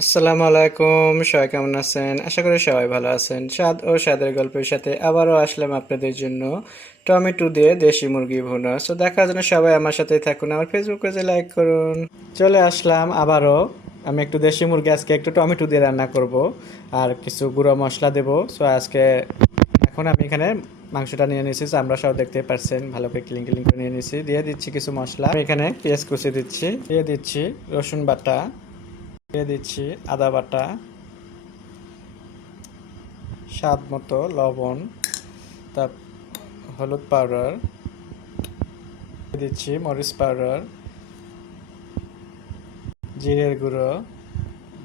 আসসালামু আলাইকুম, সবাই কেমন আছেন? আশা করি সবাই ভালো আছেন। স্বাদ ও স্বাদের গল্পের সাথে আবারও আসলাম আপনাদের জন্য টমেটো দিয়ে দেশি মুরগি ভুনা। সো দেখার জন্য সবাই আমার সাথে থাকুন, আমার ফেসবুক পেজে লাইক করুন। চলে আসলাম আবারও। আমি একটু দেশি মুরগি, আজকে একটু টমেটো দিয়ে রান্না করব আর কিছু গুঁড়ো মশলা দেবো। সো আজকে এখন আমি এখানে মাংসটা নিয়ে নিয়েছি। আমরা সব দেখতে পাচ্ছেন ভালো করে ক্লিন ক্লিন করে নিয়ে নিয়েছি। দিয়ে দিচ্ছি কিছু মশলা। আমি এখানে পেঁয়াজ কুচি দিচ্ছি, দিয়ে দিচ্ছি রসুন বাটা। দিয়ে দিচ্ছি আদা বাটা, স্বাদ মতো লবণ তার হলুদ পাউডার দিচ্ছি মরিচ পাউডার, জিরের গুঁড়ো,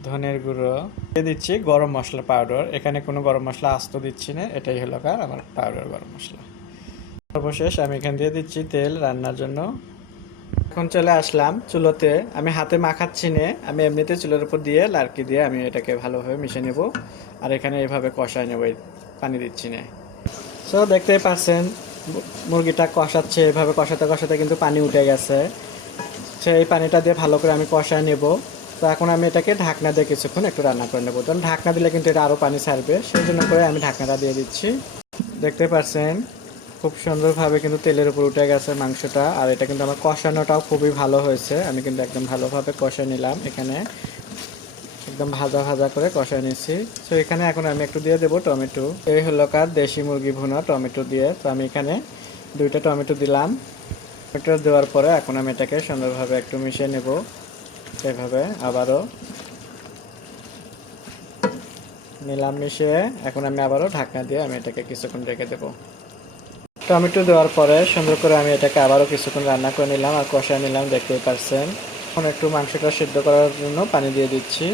ধনের গুঁড়ো, দিয়ে দিচ্ছি গরম মশলা পাউডার। এখানে কোনো গরম মশলা আস্ত দিচ্ছি না, এটাই হলো কার আমার পাউডার গরম মশলা। সর্বশেষ আমি এখানে দিয়ে দিচ্ছি তেল রান্নার জন্য। এখন চলে আসলাম চুলোতে। আমি হাতে মাখাচ্ছি নে। আমি এমনিতে চুলোর উপর দিয়ে লাড়কি দিয়ে আমি এটাকে ভালোভাবে মিশে নেব। আর এখানে এইভাবে কষায় নেব পানি দিচ্ছি নে। সো দেখতেই পাচ্ছেন, মুরগিটা কষাচ্ছে। এভাবে কষাতে কষাতে কিন্তু পানি উঠে গেছে। সেই পানিটা দিয়ে ভালো করে আমি কষায় নেব। তো এখন আমি এটাকে ঢাকনা দিয়ে কিছুক্ষণ একটু রান্না করে নেব। কারণ ঢাকনা দিলে কিন্তু এটা আরও পানি ছাড়বে। সেই জন্য করে আমি ঢাকনাটা দিয়ে দিচ্ছি। দেখতে পাচ্ছেন খুব সুন্দরভাবে কিন্তু তেলের উপর উঠে গেছে মাংসটা, আর এটা কিন্তু আমার কষানোটাও খুবই ভালো হয়েছে। আমি কিন্তু একদম ভালোভাবে কষা নিলাম এখানে। একদম ভাজা ভাজা করে কষায় নিচ্ছি তো এখানে এখন আমি একটু দিয়ে দেবো টমেটো। এই হলো কার দেশি মুরগি ভুনা টমেটো দিয়ে। তো আমি এখানে দুইটা টমেটো দিলাম। টমেটো দেওয়ার পরে এখন আমি এটাকে সুন্দরভাবে একটু মিশিয়ে নেব। এভাবে আবারও নিলাম মিশিয়ে। এখন আমি আবারও ঢাকনা দিয়ে আমি এটাকে কিছুক্ষণ রেখে দেবো। টমেটো দেওয়ার পরে সুন্দর করে আমি এটাকে আবারও কিছুক্ষণ রান্না করে নিলাম আর কষায় নিলাম, দেখতেই পারছেন। এখন একটু মাংসটা সিদ্ধ করার জন্য পানি দিয়ে দিচ্ছি।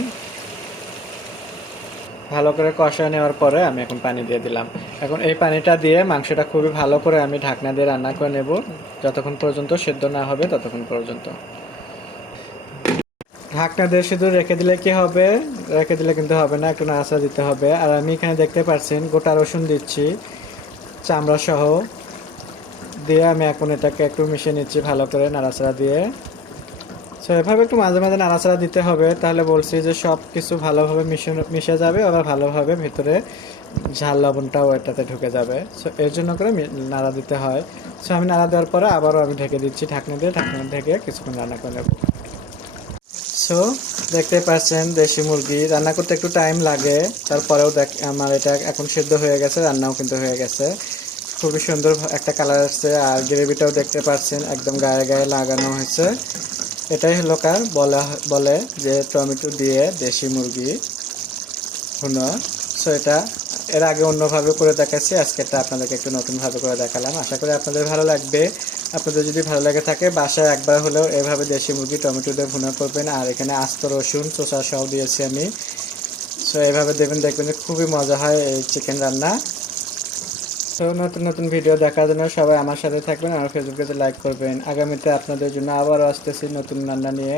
ভালো করে কষায় নেওয়ার পরে আমি এখন পানি দিয়ে দিলাম। এখন এই পানিটা দিয়ে মাংসটা খুবই ভালো করে আমি ঢাকনা দিয়ে রান্না করে নেব। যতক্ষণ পর্যন্ত সেদ্ধ না হবে, ততক্ষণ পর্যন্ত। ঢাকনা দিয়ে শুধু রেখে দিলে কি হবে? রেখে দিলে কিন্তু হবে না, একটু নাড়াচাড়া দিতে হবে। আর আমি এখানে দেখতে পাচ্ছেন গোটা রসুন দিচ্ছি চামড়া সহ দিয়ে আমি এখন এটাকে একটু মিশিয়ে নিচ্ছি ভালো করে নাড়াচাড়া দিয়ে। সো এভাবে একটু মাঝে মাঝে নাড়াচাড়া দিতে হবে। তাহলে বলছি যে সব কিছু ভালোভাবে মিশে মিশে যাবে, আবার ভালোভাবে ভিতরে ঝাল লবণটাও এটাতে ঢুকে যাবে। সো এর জন্য করে নাড়া দিতে হয়। সো আমি নাড়া দেওয়ার পরে আবারও আমি ঢেকে দিচ্ছি ঢাকনা দিয়ে, ঢাকনা ঢেকে কিছুক্ষণ রান্না করে নেব। সো দেখতে পাচ্ছেন দেশি মুরগি। রান্না করতে একটু টাইম লাগে। তারপরেও দেখ, আমার এটা এখন সেদ্ধ হয়ে গেছে, রান্নাও কিন্তু হয়ে গেছে। খুবই সুন্দর একটা কালার আসছে, আর গ্রেভিটাও দেখতে পাচ্ছেন, একদম গায়ে গায়ে লাগানো হয়েছে। এটাই হলো কার বলা বলে যে টমেটো দিয়ে দেশি মুরগি ভুনো। সো এটা এর আগে অন্যভাবে করে দেখাচ্ছি, আজকে এটা আপনাদেরকে একটু নতুনভাবে করে দেখালাম। আশা করি আপনাদের ভালো লাগবে। আপনাদের যদি ভালো লাগে থাকে, বাসায় একবার হলেও এভাবে দেশি মুরগি, টমেটো দিয়ে ভুনা করবেন। আর এখানে আস্ত রসুন চোষা সহ দিয়েছি আমি। সো এইভাবে দেবেন, দেখবেন খুবই মজা হয় এই চিকেন রান্না। তো নতুন নতুন ভিডিও দেখার জন্য সবাই আমার সাথে থাকবেন আর ফেসবুকে লাইক করবেন। আগামীতে আপনাদের জন্য আবারও আসতেছি নতুন রান্না নিয়ে।